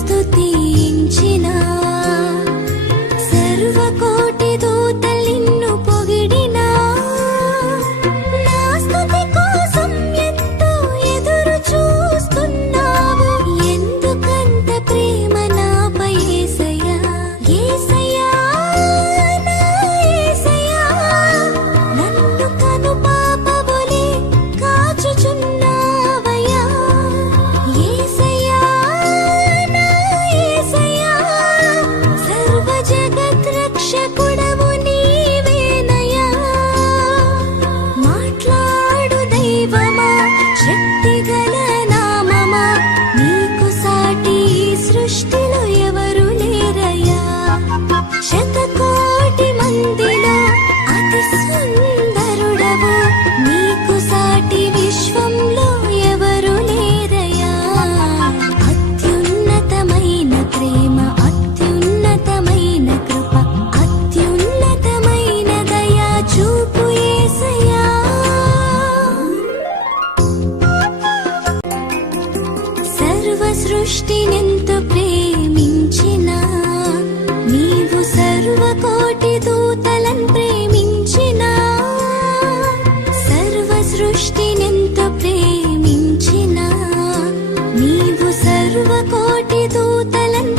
స్తుతి సృష్టినెంత ప్రేమించిన నీవు సర్వకోటి దూతలను ప్రేమించినా సర్వ సృష్టినెంత ప్రేమించిన నీవు సర్వకోటి దూతలను